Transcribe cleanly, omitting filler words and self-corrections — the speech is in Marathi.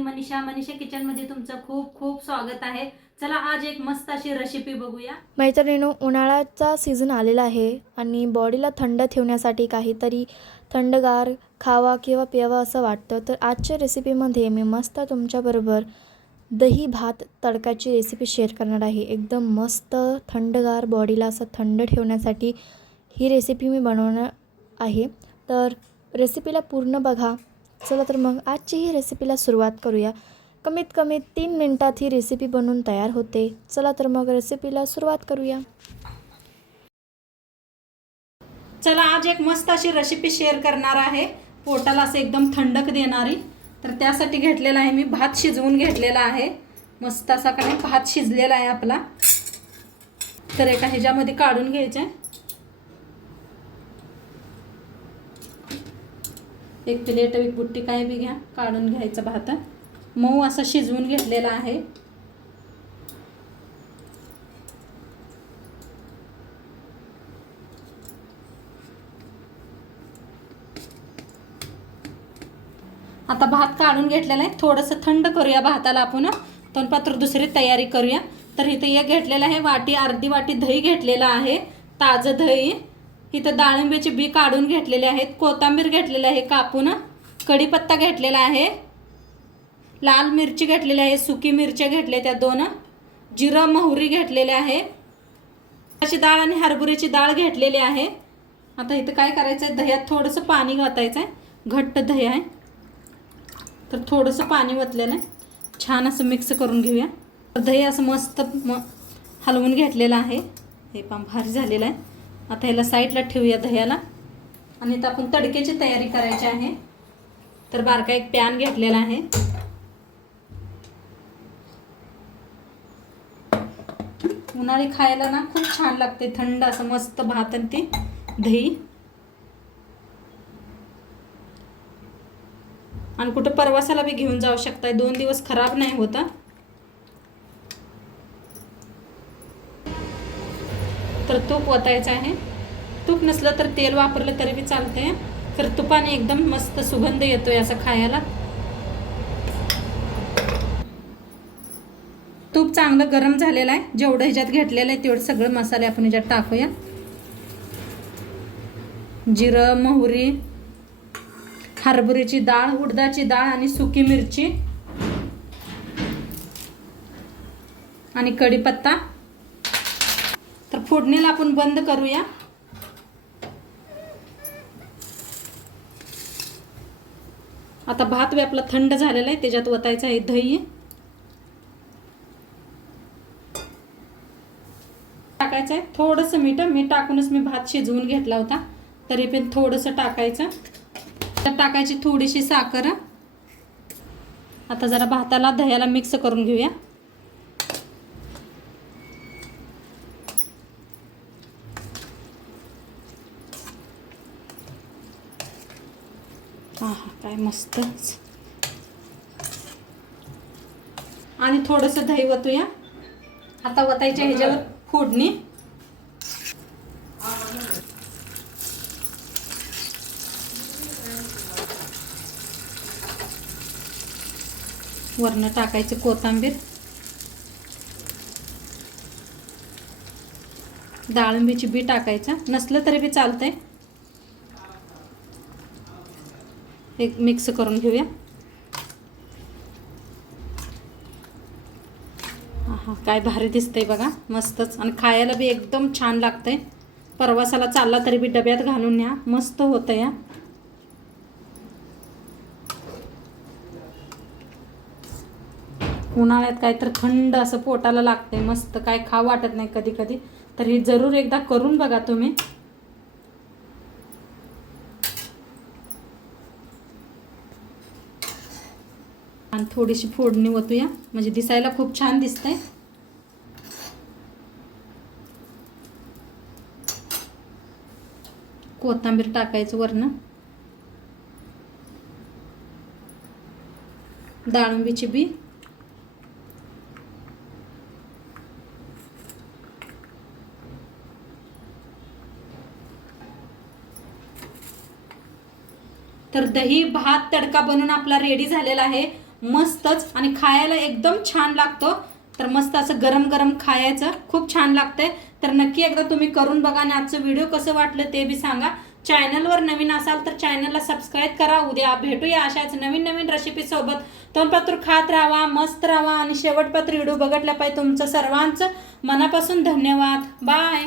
मी मनीषा किचन मध्ये तुमचं खूप खूप स्वागत आहे। चला आज एक मस्त अशी रेसिपी बघूया। मैत्रिणींनो, उन्हाळ्याचा सीझन आलेला आहे आणि बॉडीला थंड ठेवण्यासाठी काहीतरी थंडगार खावा किंवा प्यावा असं वाटतं। तर आजच्या रेसिपीमध्ये मी मस्त तुमच्याबरोबर दही भात तडकाची रेसिपी शेअर करणार आहे। एकदम मस्त थंडगार बॉडीला असं थंड ठेवण्यासाठी ही रेसिपी मी बनवणार आहे। तर रेसिपीला पूर्ण बघा। चला तर मग आजची ही रेसिपीला सुरुवात करूया। कमीत कमी 3 मिनिटात ही रेसिपी बनवून तयार होते। चला तर मग रेसिपीला सुरुवात करूया। चला आज एक मस्त अशी रेसिपी शेअर करणार आहे, पोटाला असं एकदम थंडक देणारी। तर त्यासाठी घेतलेला आहे मी भात शिजवून घेतलेला आहे। मस्त असा काही भात शिजलेला आहे आपला। तर एका ह्याच्यामध्ये काढून घ्यायचं आहे। एक प्लेट एक बुट्टी काय बी घ्या, काढून घ्यायचं भात। मऊ असं शिजवून घेतलेला आहे। आता भात काढून घेतलेला आहे। थोडंसं थंड करूया भाताला आपण, तोंडपात्र दुसरी तयारी करूया। तर इथं एक घेतलेला आहे वाटी, अर्धी वाटी दही घेतलेला आहे, ताजं दही। इथं डाळिंब्याचे बी काढून घेतलेले आहेत, कोथिंबीर घेतलेली आहे कापून, कढीपत्ता घेतलेला आहे, लाल मिरची घेतलेली आहे, सुकी मिरच्या घेतल्या त्या 2, जिरं मोहरी घेतलेले आहे, त्याची डाळ आणि हरभऱ्याची डाळ घेतलेली आहे। आता इथं काय करायचं आहे, दह्यात थोडंसं पाणी घालायचं आहे। घट्ट दही आहे तर थोडंसं पाणी ओतलेलं आहे, छान असं मिक्स करून घेऊया। दही असं मस्त हलवून घेतलेलं आहे, हे पण भारी झालेलं आहे। आता ह्याला साईडला ठेवूया दह्याला। आणि इथं आपण तडक्याची तयारी करायची आहे। तर बारका एक पॅन घेतलेला आहे। उन्हाळी खायला ना खूप छान लागते, थंड असं मस्त भात आणि ते दही। आणि कुठं प्रवासाला बी घेऊन जाऊ शकताय, 2 दिवस खराब नाही होता। तर तूप ओतायचं आहे, तूप नसलं तर तेल वापरलं तरी बी चालते। तर तुपाने एकदम मस्त सुगंध येतोय असं खायला। तूप चांगलं गरम झालेलं आहे, जेवढं ह्याच्यात घेतलेलं आहे तेवढं सगळं मसाले आपण ह्याच्यात टाकूया। जिरं मोहरी, हरभऱ्याची डाळ, उडदाची डाळ आणि सुकी मिरची आणि कढीपत्ता। तर फोडणीला आपण बंद करूया। आता भात बी आपला थंड झालेला आहे, त्याच्यात ओतायचं आहे दही, टाकायचं आहे थोडंसं मीठ। मीठ टाकूनच मी भात शिजवून घेतला होता, तरी पण थोडंसं टाकायचं। तर टाकायची थोडीशी साखर। आता जरा भाताला दह्याला मिक्स करून घेऊया। आहा काय मस्त। आणि थोडंसं दही ओतूया। आता ओतायच्या ह्याच्यावर फोडणी। वरनं टाकायचं कोथिंबीर, डाळिंबीची बी टाकायचं, नसलं तरी बी चालतंय। एक मिक्स करून घेऊया। आहा काय भारी दिसतंय बघा, मस्तच। आणि खायला बी एकदम छान लागतंय। प्रवासाला चालला तरी बी डब्यात घालून न्या, मस्त होतं या। उन्हाळ्यात काय तर थंड असं पोटाला लागते, मस्त काय खाऊ वाटत नाही कधी कधी। तर ही जरूर एकदा करून बघा तुम्ही। आणि थोडीशी फोडणी ओतूया, म्हणजे दिसायला खूप छान दिसतंय। कोथिंबीर टाकायचं वरनं, डाळिंबीची बी, तर दही भात तडका बनवून आपला रेडी झालेला आहे। मस्तच आणि खायला एकदम छान लागतो. तर मस्त असं गरम गरम खायचं, खूप छान लागतंय. तर नक्की एकदा तुम्ही करून बघा आणि आजचं व्हिडिओ कसं वाटलं ते बी सांगा. चॅनलवर नवीन असाल तर चॅनलला सबस्क्राईब करा. उद्या भेटूया अशाच नवीन नवीन रेसिपी सोबत. तोंडपात्र खात राहा, मस्त राहा आणि शेवटपात्र व्हिडिओ बघितल्या पाहिजे. तुमचं सर्वांचं मनापासून धन्यवाद. बाय.